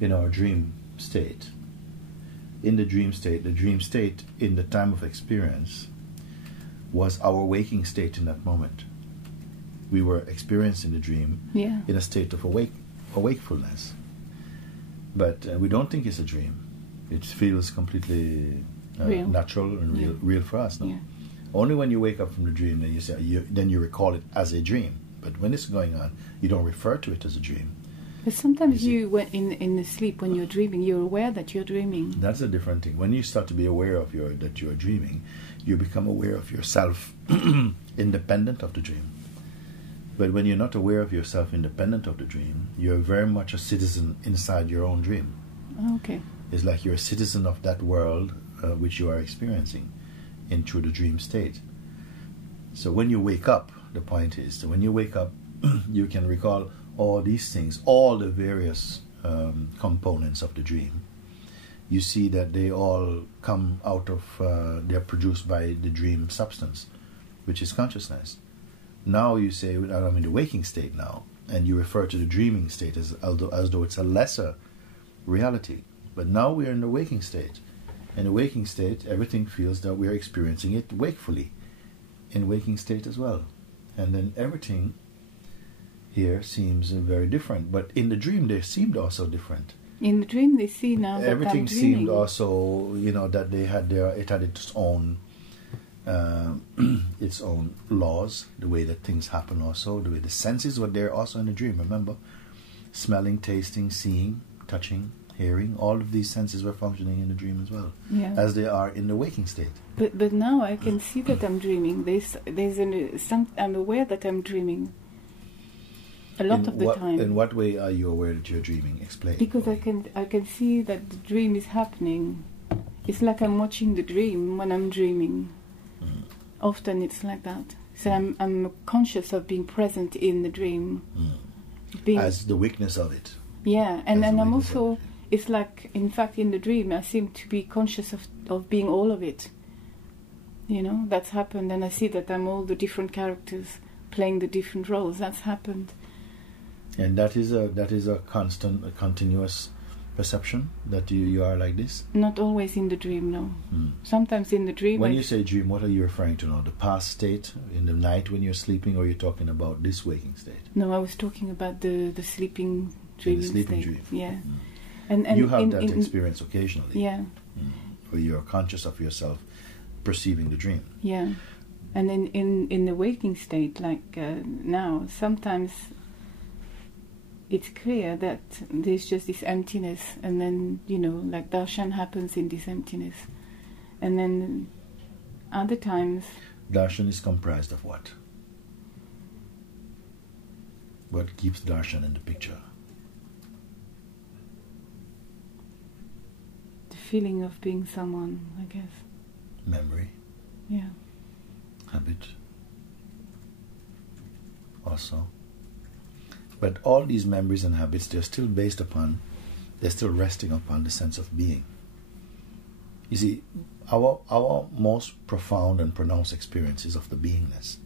in our dream state. In the dream state in the time of experience was our waking state in that moment. We were experiencing the dream in a state of wakefulness. But we don't think it's a dream. It feels completely natural and real for us. No? Yeah. Only when you wake up from the dream, then you recall it as a dream. But when it's going on, you don't refer to it as a dream. But sometimes when in the sleep, when you're dreaming, you're aware that you're dreaming. That's a different thing. When you start to be aware of that you're dreaming, you become aware of yourself independent of the dream. But when you're not aware of yourself independent of the dream, you're very much a citizen inside your own dream. Okay. It's like you're a citizen of that world which you are experiencing through the dream state. So when you wake up, the point is that when you wake up, you can recall all these things, all the various components of the dream. You see that they all come out of, they're produced by the dream substance, which is consciousness. Now you say, I'm in the waking state now, and you refer to the dreaming state as though it's a lesser reality. But now we're in the waking state. In the waking state, everything feels that we're experiencing it wakefully, in waking state as well. And then everything here seems very different. But in the dream, they seemed also different. In the dream, they see now that everything I'm dreaming. seemed also, that they had it had its own laws, the way that things happen also, the way the senses were there also in the dream. Remember, smelling, tasting, seeing, touching, hearing, all of these senses were functioning in the dream as well, as they are in the waking state. But now I can see that I'm dreaming. I'm aware that I'm dreaming. A lot of the time. In what way are you aware that you're dreaming? Explain. Because I can see that the dream is happening. It's like I'm watching the dream when I'm dreaming. Often it's like that. So I'm conscious of being present in the dream. As the weakness of it. Yeah, and I'm also, it's like, in fact, in the dream, I seem to be conscious of being all of it. That's happened, and I see that I'm all the different characters playing the different roles. That's happened. And that is a continuous perception that you are like this? Not always in the dream, no. Sometimes in the dream. When you say dream, what are you referring to now? The past state in the night when you're sleeping, or you're talking about this waking state? No, I was talking about the sleeping dreaming state. The sleeping dream. Yeah. And you have that experience occasionally. Yeah. Where you're conscious of yourself perceiving the dream. Yeah. And in the waking state, like now, sometimes it's clear that there's just this emptiness, and then, like darshan happens in this emptiness. And then other times... Darshan is comprised of what? What keeps darshan in the picture? The feeling of being someone, I guess. Memory. Yeah. Habit. Also. But all these memories and habits, they're still resting upon the sense of being. You see, our most profound and pronounced experience is of the beingness.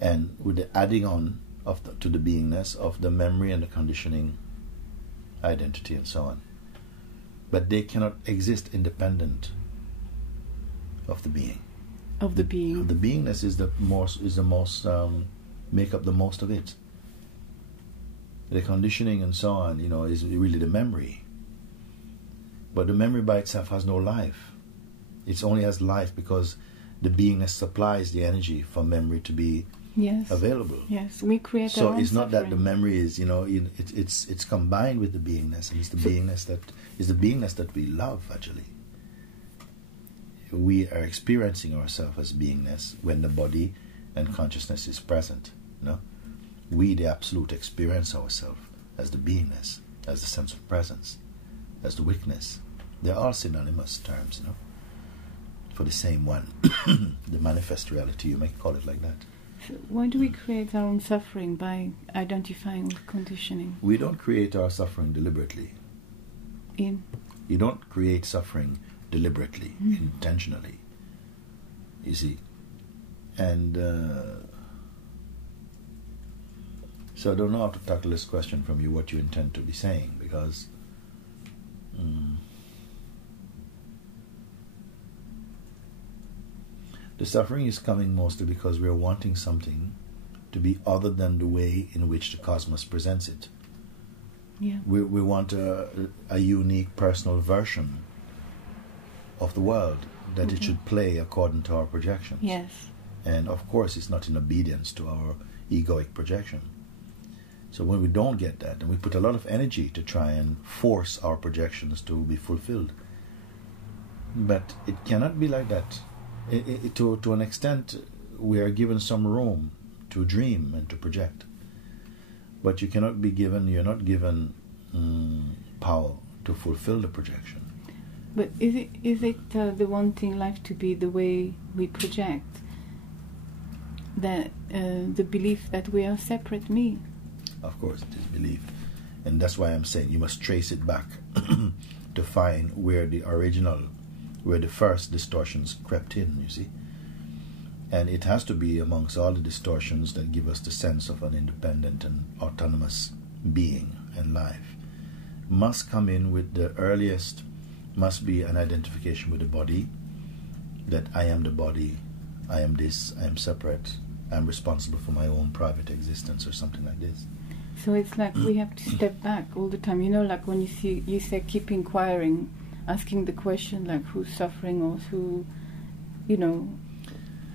And with the adding on to the beingness of the memory and the conditioning, identity and so on. But they cannot exist independent of the being. Of the being. The beingness is the most make up the most of it. The conditioning and so on, is really the memory. But the memory by itself has no life. It only has life because the beingness supplies the energy for memory to be available. Yes, we create our own So it's not suffering. that the memory is, it's combined with the beingness, and it's the beingness that we love, actually. We are experiencing ourselves as beingness when the body and consciousness is present, We, the Absolute, experience ourselves as the beingness, as the sense of presence, as the witness. They're all synonymous terms, for the same one. The manifest reality, you may call it like that. So why do we create our own suffering by identifying with conditioning? We don't create our suffering deliberately. You don't create suffering deliberately, intentionally. You see. And... So I don't know how to tackle this question from you, what you intend to be saying, because the suffering is coming mostly because we are wanting something to be other than the way in which the cosmos presents it. Yeah. We want a unique personal version of the world, that it should play according to our projections. Yes. And of course it's not in obedience to our egoic projection. So when we don't get that, and we put a lot of energy to try and force our projections to be fulfilled, but it cannot be like that. To an extent, we are given some room to dream and to project, but you cannot be given, you're not given power to fulfill the projection. But is it the wanting life to be the way we project, that the belief that we are separate me? Of course, it is belief, and that's why I'm saying you must trace it back to find where the first distortions crept in, you see. And it has to be amongst all the distortions that give us the sense of an independent and autonomous being and life. Must come in with the earliest, must be an identification with the body, that I am the body, I am this, I am separate, I am responsible for my own private existence, or something like this. So it's like we have to step back all the time. You know, like when you say keep inquiring, asking the question like who's suffering or who, you know,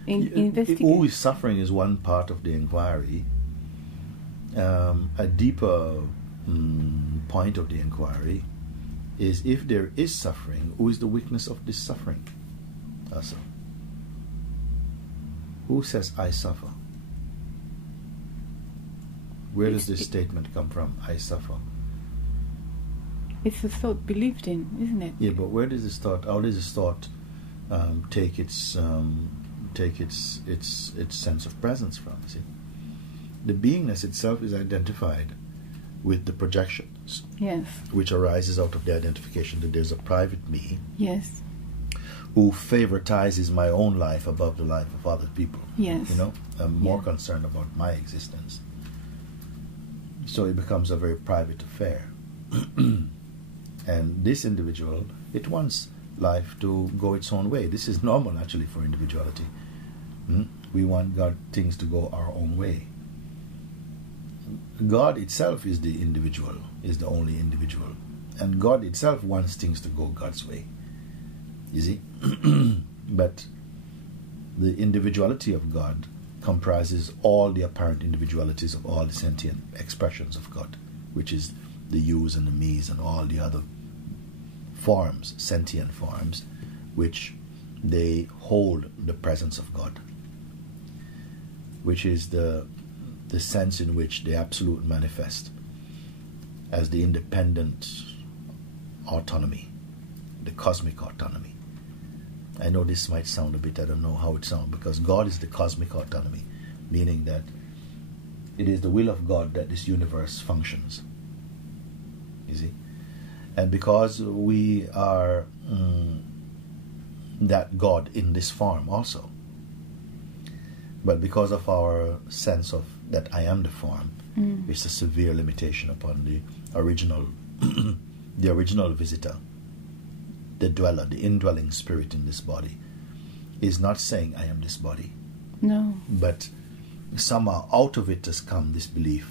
investigate. Who is suffering is one part of the inquiry. A deeper point of the inquiry is, if there is suffering, who is the witness of this suffering? Also, who says I suffer? Where does this statement come from? I suffer. It's a thought believed in, isn't it? Yeah, but where does this thought? How does this thought take its sense of presence from? See, the beingness itself is identified with the projections. Yes. Which arises out of the identification that there's a private me. Yes. Who favoritizes my own life above the life of other people. Yes. You know, I'm more concerned about my existence. So it becomes a very private affair. And this individual, it wants life to go its own way. This is normal, actually, for individuality. We want things to go our own way. God itself is the individual, is the only individual. And God itself wants things to go God's way. You see? But the individuality of God comprises all the apparent individualities of all the sentient expressions of God, which is the yous and the me's and all the other forms, sentient forms, which they hold the presence of God, which is the sense in which the absolute manifest as the independent autonomy, the cosmic autonomy. I know this might sound a bit, I don't know how it sounds, because God is the cosmic autonomy, meaning that it is the will of God that this universe functions. You see? And because we are that God in this form also, but because of our sense of that I am the form, it's a severe limitation upon the original the original visitor, the dweller, the indwelling spirit in this body, is not saying I am this body. No. But somehow out of it has come this belief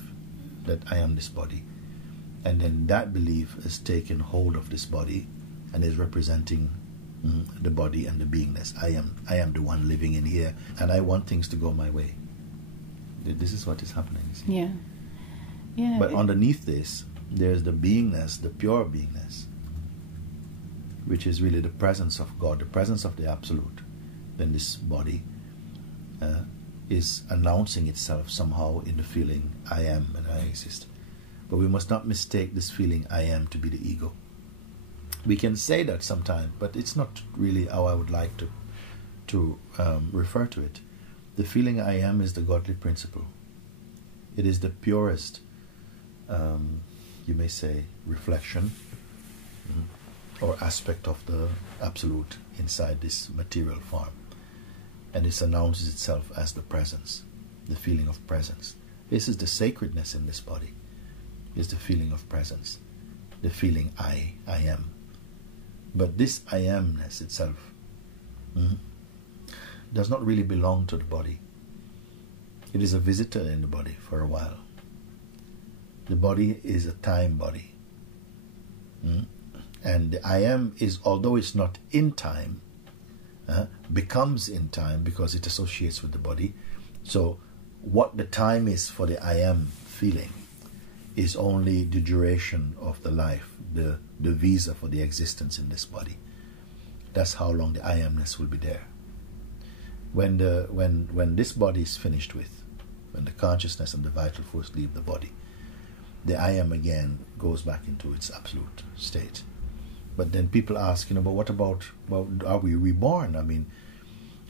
that I am this body. And then that belief has taken hold of this body and is representing the body and the beingness. I am the one living in here, and I want things to go my way. This is what is happening. See? Yeah. Yeah. But underneath this, there's the beingness, the pure beingness, which is really the presence of God, the presence of the Absolute. Then this body is announcing itself somehow in the feeling I am and I exist. But we must not mistake this feeling I am to be the ego. We can say that sometimes, but it's not really how I would like to refer to it. The feeling I am is the godly principle. It is the purest, you may say, reflection or aspect of the Absolute inside this material form. And it announces itself as the presence, the feeling of presence. This is the sacredness in this body. Is the feeling of presence, the feeling I am. But this I amness itself does not really belong to the body. It is a visitor in the body for a while. The body is a time body. And the I am is, although it's not in time, becomes in time because it associates with the body. So what the time is for the I am feeling is only the duration of the life, the visa for the existence in this body. That's how long the I amness will be there. When this body is finished with, when the consciousness and the vital force leave the body, the I am again goes back into its absolute state. But then people ask, but what about, are we reborn? I mean,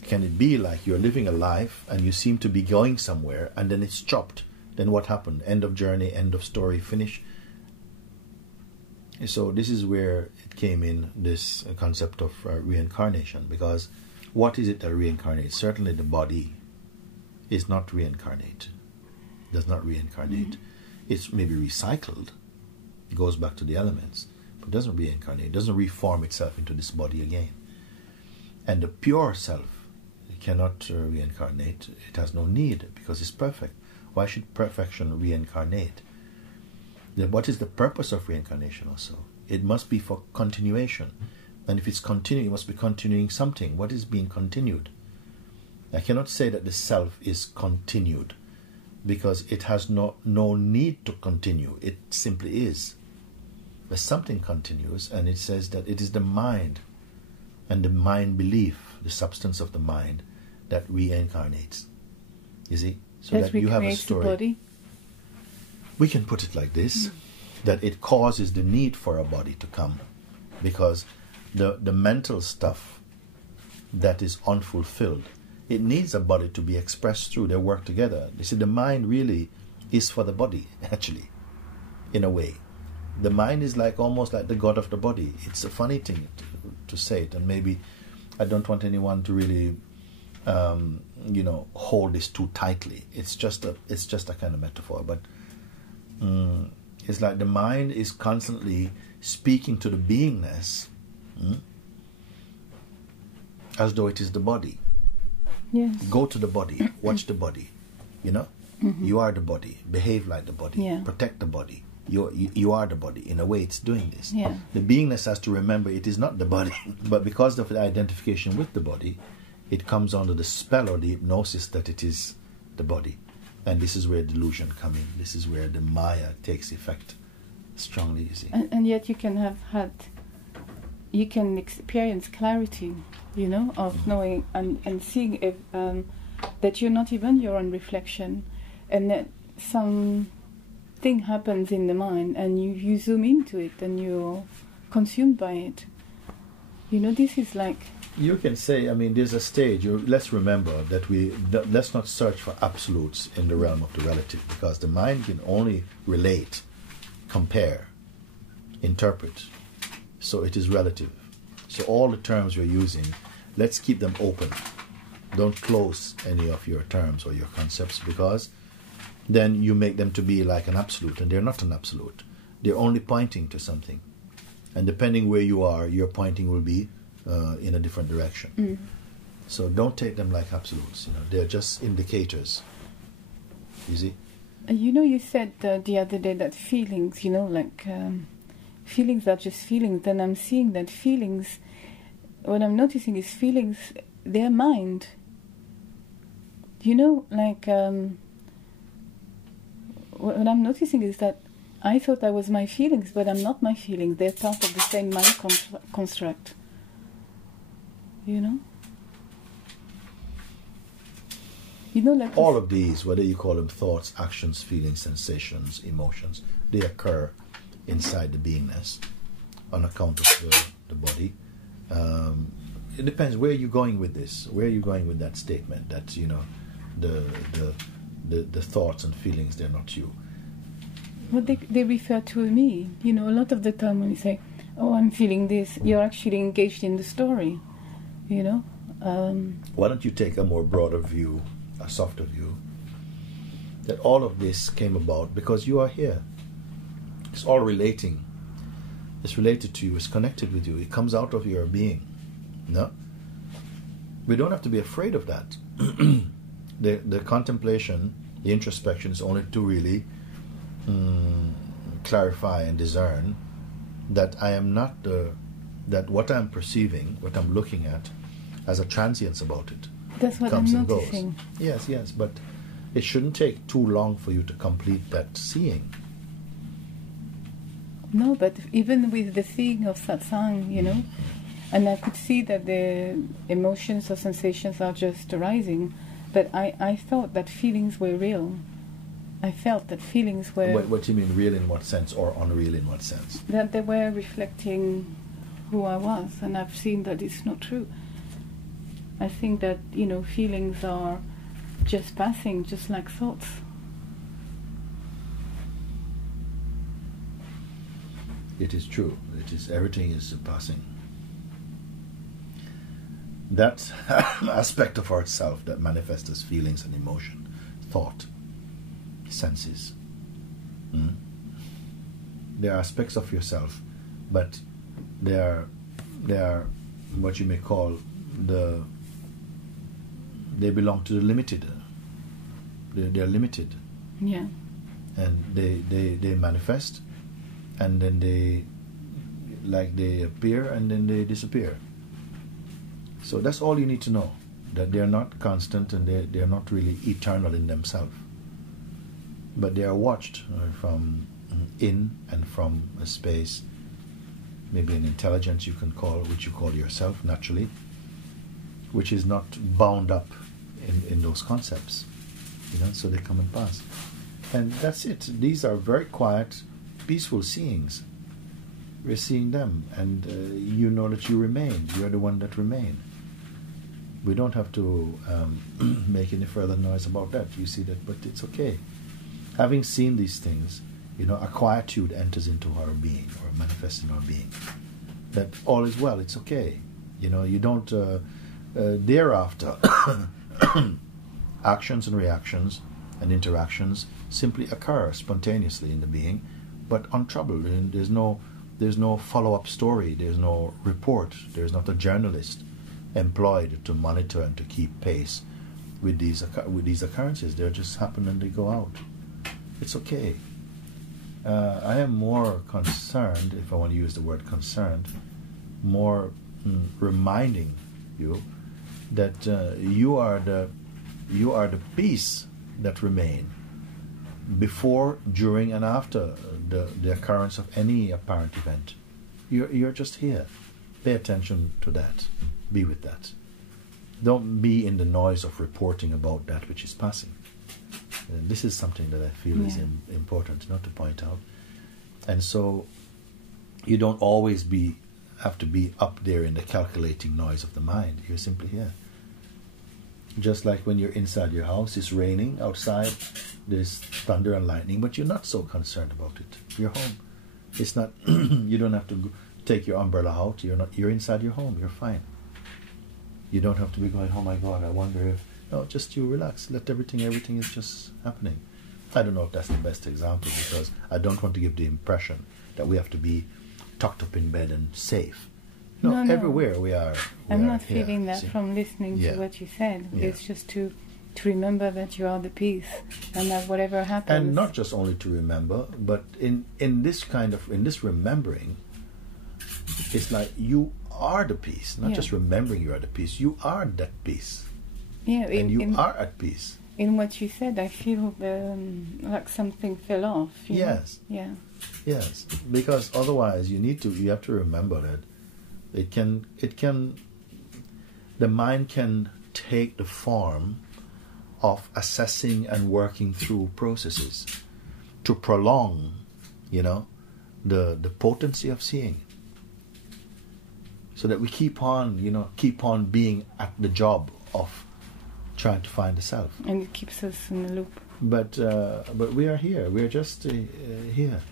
can it be like you're living a life and you seem to be going somewhere and then it's chopped? Then what happened? End of journey, end of story, finish. So this is where it came in, this concept of reincarnation, because what is it that reincarnates? Certainly the body is not reincarnate, does not reincarnate. It's maybe recycled, it goes back to the elements, but doesn't reincarnate, it doesn't reform itself into this body again. And the pure self cannot reincarnate, it has no need because it's perfect. Why should perfection reincarnate? What is the purpose of reincarnation also? It must be for continuation. And if it's continuing, it must be continuing something. What is being continued? I cannot say that the self is continued because it has no need to continue. It simply is. But something continues, and it says that it is the mind and the mind belief, the substance of the mind, that reincarnates. You see? So that you have a story. Body. We can put it like this, that it causes the need for a body to come, because the mental stuff that is unfulfilled, it needs a body to be expressed through. They work together. You see, the mind really is for the body, actually, in a way. The mind is like almost like the god of the body. It's a funny thing to say it, and maybe I don't want anyone to really hold this too tightly. It's just a kind of metaphor, but it's like the mind is constantly speaking to the beingness as though it is the body. Yes. Go to the body, watch the body, you are the body, behave like the body, protect the body. You are the body. In a way, it's doing this. Yeah. The beingness has to remember it is not the body, but because of the identification with the body, it comes under the spell or the hypnosis that it is the body. And this is where delusion comes in. This is where the Maya takes effect strongly, you see. And yet you can experience clarity, of knowing and seeing if, that you're not even your own reflection, and that some thing happens in the mind and you zoom into it and you're consumed by it. This is like... You can say, there's a stage. Let's remember that let's not search for absolutes in the realm of the relative, because the mind can only relate, compare, interpret. So it is relative. So all the terms we're using, let's keep them open. Don't close any of your terms or your concepts, because then you make them to be like an absolute, and they're not an absolute. They're only pointing to something. And depending where you are, your pointing will be in a different direction. So don't take them like absolutes. They're just indicators. You see? You said the other day that feelings, feelings are just feelings. Then I'm seeing that feelings, what I'm noticing is feelings, they're mind. What I'm noticing is that I thought I was my feelings, but I'm not my feelings. They're part of the same mind construct. All of these, whether you call them thoughts, actions, feelings, sensations, emotions, they occur inside the beingness on account of the body. It depends where you're going with this. Where are you going with that statement that the thoughts and feelings, they're not you? Well, they refer to me. A lot of the time when you say, "Oh, I'm feeling this," you're actually engaged in the story. Why don't you take a more broader view, a softer view, that all of this came about because you are here. It's all relating. It's related to you. It's connected with you. It comes out of your being. No? We don't have to be afraid of that. The contemplation, the introspection is only to really clarify and discern that I am not that what I'm perceiving, what I'm looking at, has a transience about it. That's what comes I'm and goes. noticing. Yes, but it shouldn't take too long for you to complete that seeing. No, but even with the seeing of Satsang, you know, and I could see that the emotions or sensations are just arising, but I thought that feelings were real. I felt that feelings were... What do you mean, real in what sense, or unreal in what sense? That they were reflecting who I was, and I've seen that it's not true. I think that, you know, feelings are just passing, just like thoughts. It is true. It is, everything is passing. That aspect of ourself that manifests as feelings and emotion, thought, senses. There are aspects of yourself, but they are what you may call they belong to the limited. They're limited. Yeah. And they manifest, and then they appear and then they disappear. So that's all you need to know, that they're not constant and they're not really eternal in themselves. But they are watched from in and from a space, maybe an intelligence you can call, which you call yourself naturally, which is not bound up in those concepts. You know, so they come and pass. And that's it. These are very quiet, peaceful seeings. We're seeing them, and you know that you remain. You're the one that remain. We don't have to make any further noise about that. You see that, but it's okay. Having seen these things, you know, a quietude enters into our being, or manifests in our being. That all is well, it's okay. You know, you don't, thereafter, actions and reactions and interactions simply occur spontaneously in the being, but untroubled. And there's no follow-up story, there's no report, there's not a journalist employed to monitor and to keep pace with these occurrences. They just happen and they go out. It's okay. I am more concerned, if I want to use the word concerned, more reminding you that you are the peace that remain before, during, and after the occurrence of any apparent event. You're just here. Pay attention to that. Be with that. Don't be in the noise of reporting about that which is passing. This is something that I feel is important not to point out. And so you don't always have to be up there in the calculating noise of the mind. You're simply here. Just like when you're inside your house, it's raining outside, there's thunder and lightning, but you're not so concerned about it. You're home. It's not. You don't have to take your umbrella out. You're inside your home. You're fine. You don't have to be going, oh my God, I wonder if. No, just you relax. Let everything is just happening. I don't know if that's the best example, because I don't want to give the impression that we have to be tucked up in bed and safe. No, everywhere we are. I'm not feeling that from listening to what you said. Yeah. It's just to remember that you are the peace, and that whatever happens. And not just only to remember, but in this remembering, it's like you are the peace. Not just remembering you are the peace. You are that peace. Yeah, and you are at peace. In what you said, I feel like something fell off. Yes. Know? Yeah. Yes, because otherwise you have to remember that the mind can take the form of assessing and working through processes to prolong, the potency of seeing. So that we keep on being at the job of trying to find the self. And it keeps us in the loop. But we are here. We are just here.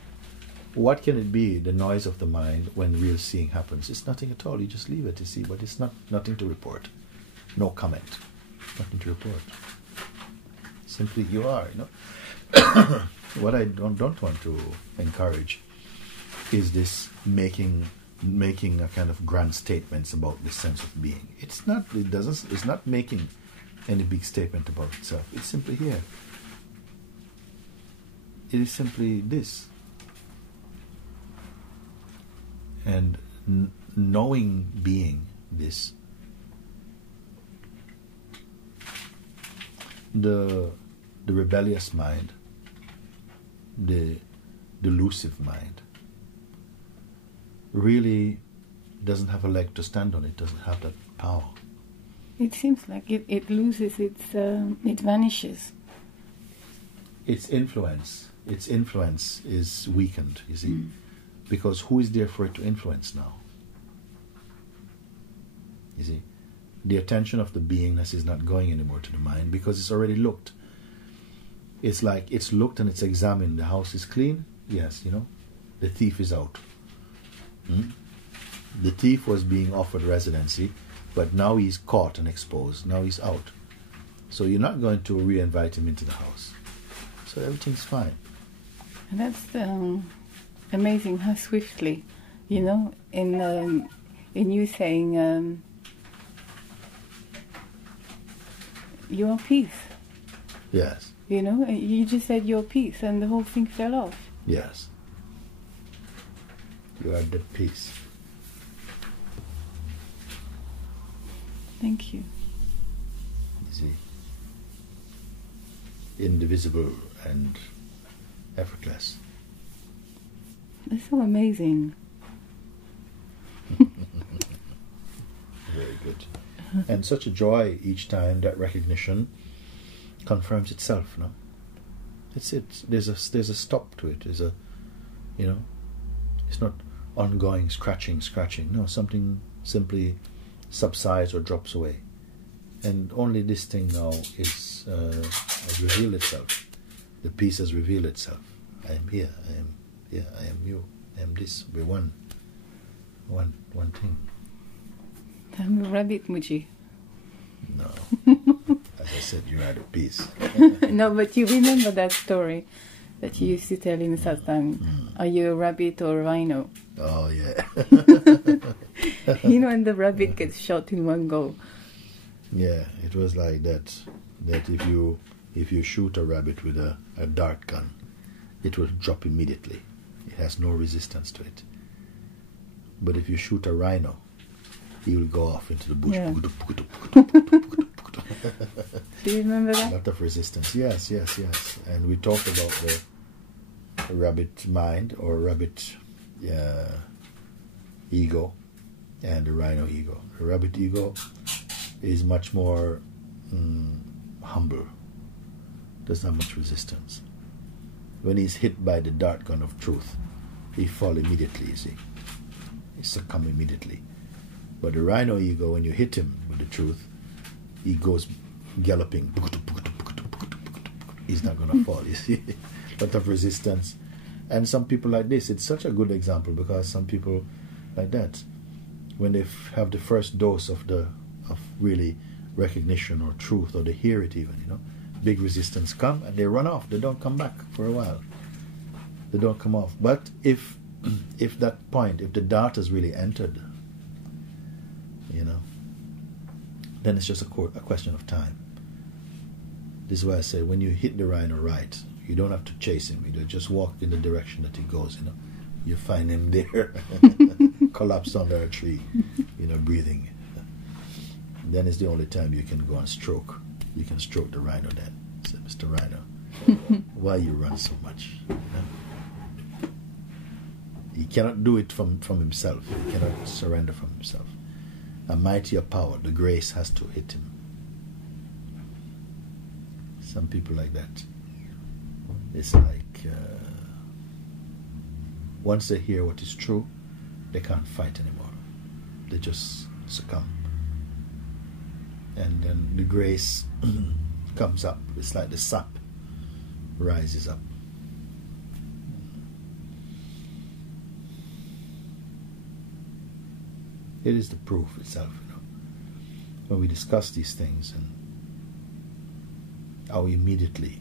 What can it be, the noise of the mind, when real seeing happens? It's nothing at all. You just leave it, you see, but it's nothing to report. No comment. Nothing to report. Simply you are, you know. What I don't want to encourage is this making a kind of grand statements about the sense of being. It's not making any big statement about itself. It's simply here. It is simply this. And knowing being this, the rebellious mind, the delusive mind, really doesn't have a leg to stand on. It doesn't have that power. It seems like it loses it vanishes. Its influence is weakened, you see, because who is there for it to influence now? You see, the attention of the beingness is not going anymore to the mind because it's already looked. It's like it's looked and it's examined. The house is clean. Yes, you know, the thief is out. The thief was being offered residency, but now he's caught and exposed. Now he's out. So you're not going to re-invite him into the house. So everything's fine. And that's amazing how swiftly, you know, in you saying your peace. Yes. You know, you just said your peace and the whole thing fell off. Yes. You are at peace. Thank you. You see, indivisible and effortless. That's so amazing. Very good. And such a joy each time that recognition confirms itself, no? It's it. There's a stop to it. There's a, you know, it's not ongoing scratching. No, something simply subsides or drops away. And only this thing now has revealed itself. The peace has revealed itself. I am here, I am here, I am you, I am this. We're one thing. I'm a rabbit, Mooji. No. As I said, you're out of peace. No, but you remember that story that you used to tell in Satsang. Are you a rabbit or a rhino? Oh, yeah. You know, and the rabbit gets shot in one go. Yeah, it was like that. That if you shoot a rabbit with a dart gun, it will drop immediately. It has no resistance to it. But if you shoot a rhino, he will go off into the bush. Yeah. Do you remember that? A lot of resistance. Yes. And we talked about the rabbit mind or rabbit ego and the rhino ego. The rabbit ego is much more humble. There's not much resistance. When he's hit by the dart gun of truth, he falls immediately, you see. He succumbs immediately. But the rhino ego, when you hit him with the truth, he goes galloping. He's not going to fall, you see. A lot of resistance. And some people like this, it's such a good example because some people like that, when they have the first dose of really recognition or truth, or they hear it even, you know, big resistance come and they run off. They don't come back for a while. They don't come off. But if that point, if the dart has really entered, you know, then it's just a question of time. This is why I say when you hit the rhino right, you don't have to chase him. You just walk in the direction that he goes, you know. You find him there, collapsed under a tree, you know, breathing. Then it's the only time you can go and stroke. You can stroke the rhino then. Say, Mr. Rhino, why you run so much? You know? He cannot do it from himself. He cannot surrender from himself. A mightier power, the grace has to hit him. Some people like that. It's like once they hear what is true, they can't fight anymore. They just succumb. And then the grace comes up. It's like the sap rises up. It is the proof itself, you know. When we discuss these things, how immediately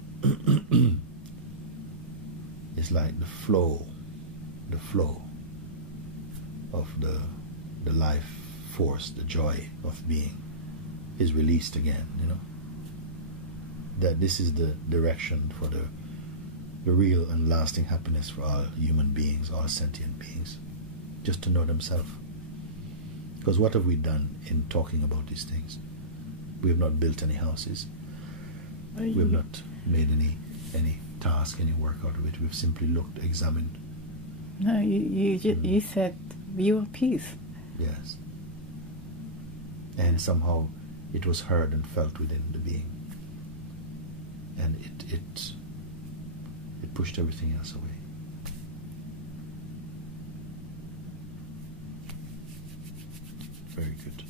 it's like the flow of the life force, the joy of being is released again, that this is the direction for the real and lasting happiness for all human beings, all sentient beings, just to know themselves. Because what have we done in talking about these things? We have not built any houses. We have not made any task, any work out of it. We've simply looked, examined. No, you said your piece. Yes. And somehow it was heard and felt within the being. And it pushed everything else away. Very good.